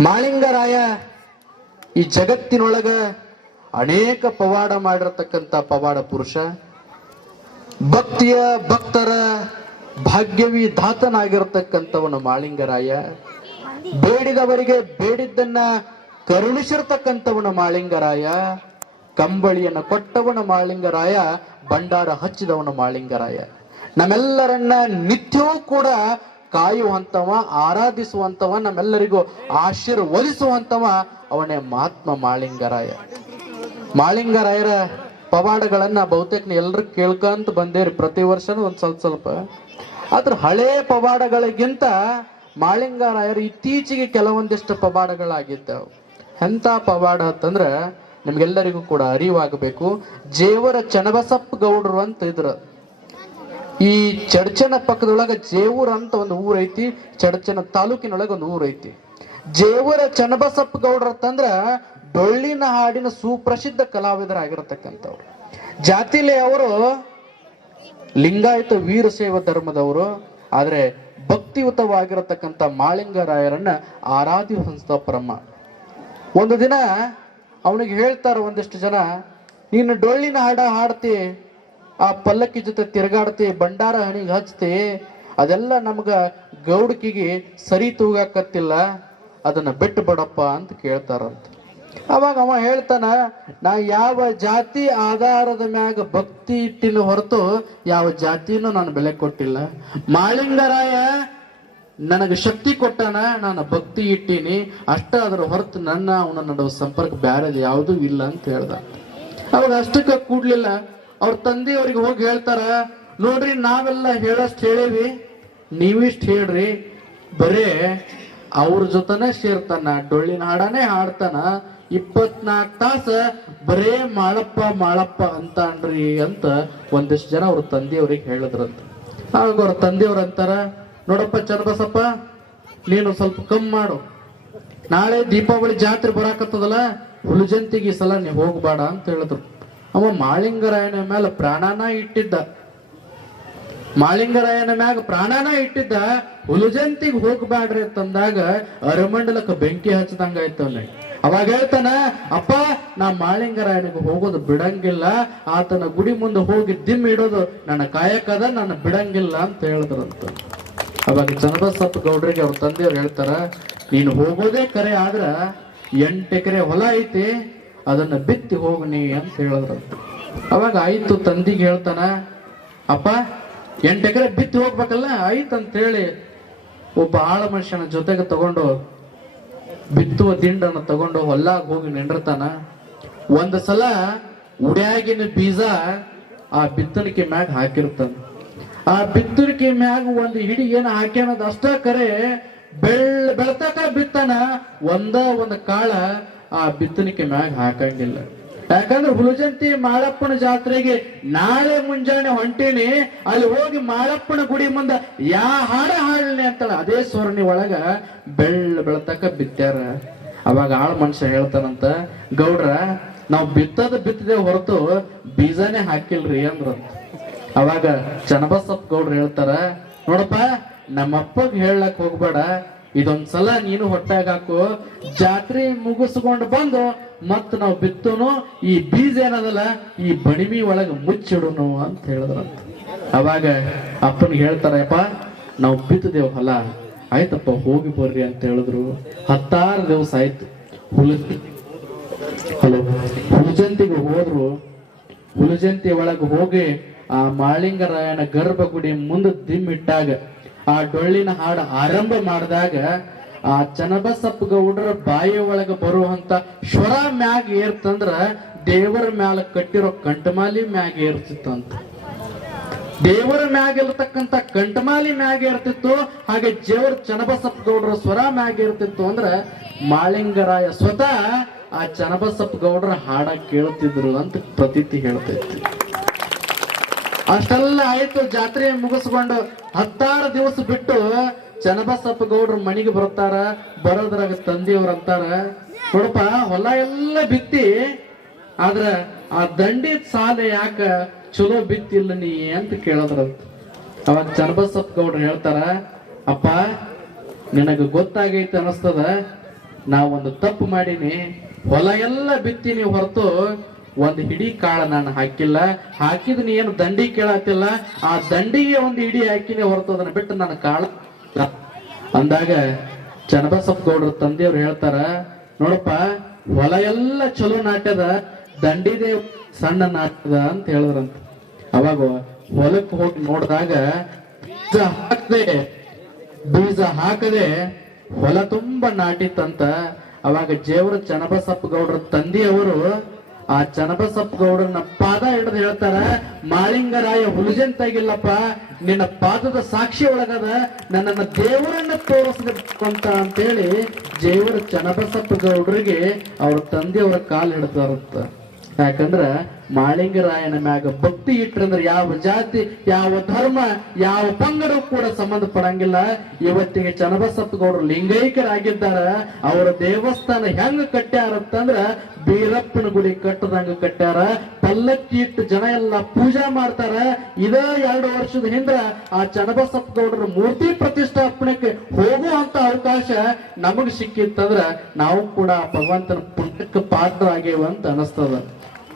ಮಾಳಿಂಗರಾಯ ಈ ಜಗತ್ತಿನೊಳಗ ಅನೇಕ ಪವಾಡ ಮಾಡಿರತಕ್ಕಂತ ಪವಾಡ ಪುರುಷ. ಭಕ್ತಿಯ ಭಕ್ತರ ಭಾಗ್ಯವಿ ಧಾತನಾಗಿರತಕ್ಕಂಥವನು ಮಾಳಿಂಗರಾಯ. ಬೇಡಿದವರಿಗೆ ಬೇಡಿದ್ದನ್ನ ಕರುಣಿಸಿರ್ತಕ್ಕಂಥವನು ಮಾಳಿಂಗರಾಯ. ಕಂಬಳಿಯನ್ನು ಕೊಟ್ಟವನು ಮಾಳಿಂಗರಾಯ, ಭಂಡಾರ ಹಚ್ಚಿದವನು ಮಾಳಿಂಗರಾಯ. ನಮ್ಮೆಲ್ಲರನ್ನ ನಿತ್ಯವೂ ಕೂಡ ಕಾಯುವಂತವ ಆರಾಧಿಸುವಂತವ ನಮ್ಮೆಲ್ಲರಿಗೂ ಆಶೀರ್ವದಿಸುವಂತವ ಅವನೇ ಮಹಾತ್ಮ ಮಾಳಿಂಗರಾಯ. ಮಾಳಿಂಗರಾಯರ ಪವಾಡಗಳನ್ನ ಬಹುತೇಕ ಎಲ್ಲರೂ ಕೇಳ್ಕಂತ ಬಂದೇರಿ ಪ್ರತಿ ವರ್ಷನೂ ಒಂದ್ ಸ್ವಲ್ಪ ಸ್ವಲ್ಪ. ಆದ್ರೆ ಹಳೆ ಪವಾಡಗಳಿಗಿಂತ ಮಾಳಿಂಗರಾಯರು ಇತ್ತೀಚೆಗೆ ಕೆಲವೊಂದಿಷ್ಟು ಪವಾಡಗಳಾಗಿದ್ದವು. ಎಂತ ಪವಾಡ ಅಂತಂದ್ರೆ ನಿಮ್ಗೆಲ್ಲರಿಗೂ ಕೂಡ ಅರಿವಾಗಬೇಕು. ಜೇವರ ಚನ್ನಬಸಪ್ಪ ಗೌಡರು ಅಂತ ಇದ್ರ. ಈ ಚಡ್ಚನ ಪಕ್ಕದೊಳಗ ಜೇವೂರ್ ಅಂತ ಒಂದು ಊರೈತಿ ಚಡ್ಚನ ತಾಲೂಕಿನೊಳಗ ಒಂದು ಊರ್ ಐತಿ. ಜೇವರ ಚನ್ನಬಸಪ್ಪ ಗೌಡ್ರ ಅಂತಂದ್ರ ಡೊಳ್ಳಿನ ಹಾಡಿನ ಸುಪ್ರಸಿದ್ಧ ಕಲಾವಿದರಾಗಿರತಕ್ಕಂಥವ್ರು. ಜಾತಿಲೆ ಅವರು ಲಿಂಗಾಯತ ವೀರಶೈವ ಧರ್ಮದವರು, ಆದರೆ ಭಕ್ತಿಯುತವಾಗಿರತಕ್ಕಂಥ ಮಾಳಿಂಗರಾಯರನ್ನ ಆರಾಧಿಸುವಂತ ಪರಮ ಒಂದು ದಿನ ಅವನಿಗೆ ಹೇಳ್ತಾರ ಒಂದಿಷ್ಟು ಜನ, ನೀನು ಡೊಳ್ಳಿನ ಹಾಡ ಹಾಡ್ತಿ ಆ ಪಲ್ಲಕ್ಕಿ ಜೊತೆ ತಿರುಗಾಡ್ತಿ, ಭಂಡಾರ ಹಣಿಗೆ ಹಚ್ತಿ, ಅದೆಲ್ಲ ನಮ್ಗ ಗೌಡಕಿಗೆ ಸರಿ ತೂಗಾಕತ್ತಿಲ್ಲ. ಅದನ್ನ ಬಿಟ್ಟು ಬಿಡಪ್ಪ ಅಂತ ಕೇಳ್ತಾರಂತ. ಅವಾಗ ಅವ ಹೇಳ್ತಾನ, ನಾ ಯಾವ ಜಾತಿ ಆಧಾರದ ಮ್ಯಾಗ ಭಕ್ತಿ ಇಟ್ಟಿನ ಹೊರತು ಯಾವ ಜಾತಿನೂ ನಾನು ಬೆಲೆ ಕೊಟ್ಟಿಲ್ಲ. ಮಾಳಿಂಗರಾಯ ನನಗೆ ಶಕ್ತಿ ಕೊಟ್ಟಾನ, ನಾನು ಭಕ್ತಿ ಇಟ್ಟೀನಿ ಅಷ್ಟ ಅದರ ಹೊರತು ನನ್ನ, ಅವನ ನಡುವ ಸಂಪರ್ಕ ಬೇರೆ ಯಾವುದೂ ಇಲ್ಲ ಅಂತ ಹೇಳ್ದ. ಅವಾಗ ಅಷ್ಟಕ್ಕೆ ಕೂಡ್ಲಿಲ್ಲ. ಅವ್ರ ತಂದೆಯವ್ರಿಗೆ ಹೋಗಿ ಹೇಳ್ತಾರ, ನೋಡ್ರಿ ನಾವೆಲ್ಲ ಹೇಳಷ್ಟು ಹೇಳೇವಿ, ನೀವಿಷ್ಟು ಹೇಳ್ರಿ, ಬರೇ ಅವ್ರ ಜೊತೆನೆ ಸೇರ್ತಾನ, ಡೊಳ್ಳಿನ ಹಾಡನೇ ಹಾಡ್ತಾನ ಇಪ್ಪತ್ನಾಲ್ಕು ತಾಸ ಬರೇ ಮಾಳಪ್ಪ ಮಾಳಪ್ಪ ಅಂತ ಅನ್ರಿ ಅಂತ ಒಂದಿಷ್ಟು ಜನ ಅವ್ರ ತಂದೆಯವ್ರಿಗೆ ಹೇಳಿದ್ರಂತ. ಆಗ ಅವ್ರ ತಂದೆಯವ್ರ ಅಂತಾರ, ನೋಡಪ್ಪ ಚನ್ನಬಸಪ್ಪ, ನೀನು ಸ್ವಲ್ಪ ಕಮ್ಮಿ ಮಾಡು. ನಾಳೆ ದೀಪಾವಳಿ ಜಾತ್ರೆ ಬರಾಕತ್ತದಲ್ಲ, ಹುಲಜಂತಿಗೆ ಈ ಸಲ ನೀವು ಹೋಗ್ಬೇಡ ಅಂತ ಹೇಳಿದ್ರು. ಅವ ಮಾಳಿಂಗರಾಯನ ಮೇಲೆ ಪ್ರಾಣನ ಇಟ್ಟಿದ್ದ. ಮಾಳಿಂಗರಾಯನ ಮ್ಯಾಗ ಪ್ರಾಣಾನ ಇಟ್ಟಿದ್ದ. ಹುಲಜಂತಿಗೆ ಹೋಗ್ಬ್ಯಾಡ್ರಿ ಅಂತಂದಾಗ ಅರಮಂಡಲಕ್ಕೆ ಬೆಂಕಿ ಹಚ್ಚದಂಗ ಆಯ್ತವಲ್ಲ ಅವಾಗ ಹೇಳ್ತಾನ, ಅಪ್ಪ, ನಾ ಮಾಳಿಂಗರಾಯನಿಗೆ ಹೋಗೋದು ಬಿಡಂಗಿಲ್ಲ. ಆತನ ಗುಡಿ ಮುಂದೆ ಹೋಗಿ ದಿಮ್ ಇಡೋದು ನನ್ನ ಕಾಯಕದ ನಾನು ಬಿಡಂಗಿಲ್ಲ ಅಂತ ಹೇಳಿದ್ರಂತ. ಅವಾಗ ಚನ್ನಬಸಪ್ಪ ಗೌಡ್ರಿಗೆ ಅವ್ರ ತಂದೆಯವ್ರು ಹೇಳ್ತಾರ, ನೀನು ಹೋಗೋದೇ ಕರೆ ಆದ್ರ ಎಂಟು ಎಕರೆ ಹೊಲ ಐತಿ ಅದನ್ನ ಬಿತ್ತಿ ಹೋಗು ನೀ ಅಂತ ಹೇಳಿದ್ರಂತ ಅವಾಗ ಆಯ್ತು ತಂದಿಗೆ ಹೇಳ್ತಾನ, ಅಪ್ಪ, ಎಂಟು ಎಕರೆ ಬಿತ್ತಿ ಹೋಗ್ಬೇಕಲ್ಲ ಆಯ್ತು ಅಂತ ಹೇಳಿ ಒಬ್ಬ ಆಳ ಮನುಷ್ಯನ ಜೊತೆಗೆ ತಗೊಂಡು ಬಿತ್ತುವ ದಿಂಡನ್ನು ತಗೊಂಡು ಹೊಲ್ಲಾಗ ಹೋಗಿ ನಿಂಡಿರ್ತಾನ. ಒಂದು ಸಲ ಉಡ್ಯಾಗಿನ ಬೀಜ ಆ ಬಿತ್ತನಿಕೆ ಮ್ಯಾಗ ಹಾಕಿರ್ತಾನ. ಆ ಬಿತ್ತನಿಕೆ ಮ್ಯಾಗ ಒಂದು ಹಿಡಿ ಏನು ಹಾಕ್ಯಾನದ ಅಷ್ಟ ಕರೆ ಬೆಳ್ ಬೆಳ್ತಕ ಬಿತ್ತಾನ. ಒಂದ ಒಂದು ಕಾಳ ಆ ಬಿತ್ತನಿಕೆ ಮ್ಯಾಗ ಹಾಕಂಗಿಲ್ಲ. ಯಾಕಂದ್ರೆ ಹುಲಜಂತಿ ಮಾಳಪ್ಪನ ಜಾತ್ರೆಗೆ ನಾಳೆ ಮುಂಜಾನೆ ಹೊಂಟೀನಿ, ಅಲ್ಲಿ ಹೋಗಿ ಮಾಳಪ್ಪನ ಗುಡಿ ಮುಂದ ಯಾ ಹಾಡ ಹಾಡಲಿ ಅಂತಾಳ ಅದೇ ಸ್ವರ್ಣಿ ಒಳಗ ಬೆಳ್ಳ ಬೆಳತಕ್ಕ ಬಿತ್ತಾರ. ಅವಾಗ ಆಳ್ ಮನುಷ್ಯ ಹೇಳ್ತಾನಂತ, ಗೌಡ್ರ, ನಾವು ಬಿತ್ತದ ಬಿತ್ತದೆ ಹೊರತು ಬೀಜನೇ ಹಾಕಿಲ್ರಿ ಅಂದ್ರ. ಅವಾಗ ಚನ್ನಬಸಪ್ಪ ಗೌಡ್ರು ಹೇಳ್ತಾರ, ನೋಡಪ್ಪ, ನಮ್ಮಪ್ಪಗ್ ಹೇಳಕ್ ಹೋಗ್ಬೇಡ ಇದೊಂದ್ ಸಲ ನೀನು ಹೊಟ್ಟೆಗೆ ಹಾಕು, ಜಾತ್ರೆ ಮುಗಿಸ್ಕೊಂಡು ಬಂದು ಮತ್ ನಾವು ಬಿತ್ತುನು ಈ ಬೀಜ ಏನದಲ್ಲ, ಈ ಬಣಿಮಿ ಒಳಗ ಮುಚ್ಚಿಡುನು ಅಂತ ಹೇಳಿದ್ರಂತ. ಅವಾಗ ಅಪ್ಪನಿಗೆ ಹೇಳ್ತಾರಪ್ಪ ನಾವು ಬಿತ್ತದೇವ್ ಹೊಲ. ಆಯ್ತಪ್ಪ, ಹೋಗಿ ಬರ್ರಿ ಅಂತ ಹೇಳಿದ್ರು. ಹತ್ತಾರು ದಿವಸ ಆಯ್ತು. ಹುಲ ಹಲೋ, ಹುಲಜಂತಿಗೆ ಹೋದ್ರು. ಹುಲಜಂತಿ ಒಳಗೆ ಹೋಗಿ ಆ ಮಾಳಿಂಗರಾಯನ ಗರ್ಭಗುಡಿ ಮುಂದೆ ದಿಮ್ಮಿಟ್ಟಾಗ ಆ ಡೊಳ್ಳಿನ ಹಾಡು ಆರಂಭ ಮಾಡಿದಾಗ ಆ ಚನಬಸಪ್ಪ ಗೌಡರ ಬಾಯಿ ಒಳಗ ಬರುವಂತ ಸ್ವರ ಮ್ಯಾಗ ಏರ್ತಂದ್ರ ದೇವರ ಮ್ಯಾಲ ಕಟ್ಟಿರೋ ಕಂಟಮಾಲಿ ಮ್ಯಾಗ ಏರ್ತಿತ್ತಂತ. ದೇವರ ಮ್ಯಾಗ ಇರ್ತಕ್ಕಂತ ಕಂಟಮಾಲಿ ಮ್ಯಾಗ ಇರ್ತಿತ್ತು ಹಾಗೆ ಜೇವರ್ ಚನಬಸಪ್ಪ ಗೌಡರ ಸ್ವರ ಮ್ಯಾಗ ಇರ್ತಿತ್ತು ಅಂದ್ರ ಮಾಳಿಂಗರಾಯ ಸ್ವತಃ ಆ ಚನಬಸಪ್ಪ ಗೌಡರ ಹಾಡ ಕೇಳ್ತಿದ್ರು ಅಂತ ಪ್ರತೀತಿ ಹೇಳ್ತೈತಿ. ಅಷ್ಟೆಲ್ಲ ಆಯ್ತು. ಜಾತ್ರೆ ಮುಗಿಸ್ಕೊಂಡು ಹತ್ತಾರು ದಿವಸ ಬಿಟ್ಟು ಚನ್ನಬಸಪ್ಪ ಗೌಡ್ರ ಮನೆಗೆ ಬರುತ್ತಾರ, ಬರೋದ್ರಾಗ ತಂದೆಯವ್ರ ಅಂತಾರ. ಕೊಡಪ್ಪ ಹೊಲ ಎಲ್ಲ ಬಿತ್ತಿ, ಆದ್ರ ಆ ದಂಡಿ ಸಾಲ ಯಾಕ ಚಲೋ ಬಿತ್ತಿಲ್ಲ ನೀ ಅಂತ ಕೇಳದ್ರಂತ ಅವಾಗ ಚನ್ನಬಸಪ್ಪ ಗೌಡ್ರು ಹೇಳ್ತಾರ, ಅಪ್ಪ, ನಿನಗ ಗೊತ್ತಾಗೈತೆ ಅನಸ್ತದ ನಾ ಒಂದು ತಪ್ಪು ಮಾಡೀನಿ. ಹೊಲ ಎಲ್ಲ ಬಿತ್ತೀನಿ ಹೊರತು ಒಂದು ಹಿಡಿ ಕಾಳ ನಾನು ಹಾಕಿಲ್ಲ. ಹಾಕಿದ ನೀ ಏನು ದಂಡಿ ಕೇಳತ್ತಿಲ್ಲ ಆ ದಂಡಿಗೆ ಒಂದು ಹಿಡಿ ಹಾಕಿನೇ ಹೊರತು ಅದನ್ನ ಬಿಟ್ಟು ನಾನು ಕಾಳ ಅಂದಾಗ ಚನ್ನಬಸಪ್ಪ ಗೌಡ್ರ ತಂದೆಯವ್ರು ಹೇಳ್ತಾರ, ನೋಡಪ್ಪ, ಹೊಲ ಎಲ್ಲ ಚಲೋ ನಾಟ್ಯದ ದಂಡಿದೆ ಸಣ್ಣ ನಾಟ್ಯದ ಅಂತ ಹೇಳಿದ್ರಂತ. ಅವಾಗ ಹೊಲಕ್ಕೆ ಹೋಗಿ ನೋಡಿದಾಗ ಬೀಜ ಹಾಕದೆ ಬೀಜ ಹಾಕದೆ ಹೊಲ ತುಂಬಾ ನಾಟಿತ್ತಂತ. ಅವಾಗ ಜೇವರ ಚನ್ನಬಸಪ್ಪ ಗೌಡ್ರ ತಂದೆಯವರು ಆ ಚನ್ನಬಸಪ್ಪ ಗೌಡ್ರನ್ನ ಪಾದ ಹಿಡಿದು ಹೇಳ್ತಾರ ಮಾಳಿಂಗರಾಯ ಹುಲಿಜಂತಾಗಿಲ್ಲಪ್ಪ, ನಿನ್ನ ಪಾದದ ಸಾಕ್ಷಿ ಒಳಗದ ನನ್ನನ್ನ ದೇವರನ್ನ ತೋರಿಸ್ಬೇಕು ಅಂತ ಅಂತೇಳಿ ಜೇವರ ಚನ್ನಬಸಪ್ಪ ಗೌಡ್ರಿಗೆ ಅವ್ರ ತಂದೆಯವರ ಕಾಲ್ ಹಿಡ್ತಾರಂತ ಯಾಕಂದ್ರ ಮಾಳಿಂಗರಾಯನ ಮ್ಯಾಗ ಭಕ್ತಿ ಇಟ್ರಂದ್ರ ಯಾವ ಜಾತಿ, ಯಾವ ಧರ್ಮ, ಯಾವ ಪಂಗಡ ಕೂಡ ಸಂಬಂಧ ಪಡಂಗಿಲ್ಲ ಇವತ್ತಿಗೆ ಚನ್ನಬಸಪ್ಪ ಗೌಡರು ಲಿಂಗೈಕ್ಯರಾಗಿದ್ದಾರ. ಅವರ ದೇವಸ್ಥಾನ ಹೆಂಗ ಕಟ್ಟ್ಯಾರಂತಂದ್ರ ಬೀರಪ್ಪನ ಗುಡಿ ಕಟ್ಟದಂಗ ಕಟ್ಟ್ಯಾರ. ಪಲ್ಲಕ್ಕಿ ಇಟ್ಟು ಜನ ಎಲ್ಲ ಪೂಜಾ ಮಾಡ್ತಾರ. ಇದ ಎರಡು ವರ್ಷದ ಹಿಂದ್ರ ಆ ಚನ್ನಬಸಪ್ಪ ಗೌಡರ ಮೂರ್ತಿ ಪ್ರತಿಷ್ಠಾಪನೆಗೆ ಹೋಗುವಂತ ಅವಕಾಶ ನಮಗ್ ಸಿಕ್ಕಿತ್ತಂದ್ರ ನಾವು ಕೂಡ ಭಗವಂತನ ಪುಣ್ಯಕ್ಕೆ ಪಾತ್ರ ಆಗೇವ ಅಂತ ಅನಸ್ತದ.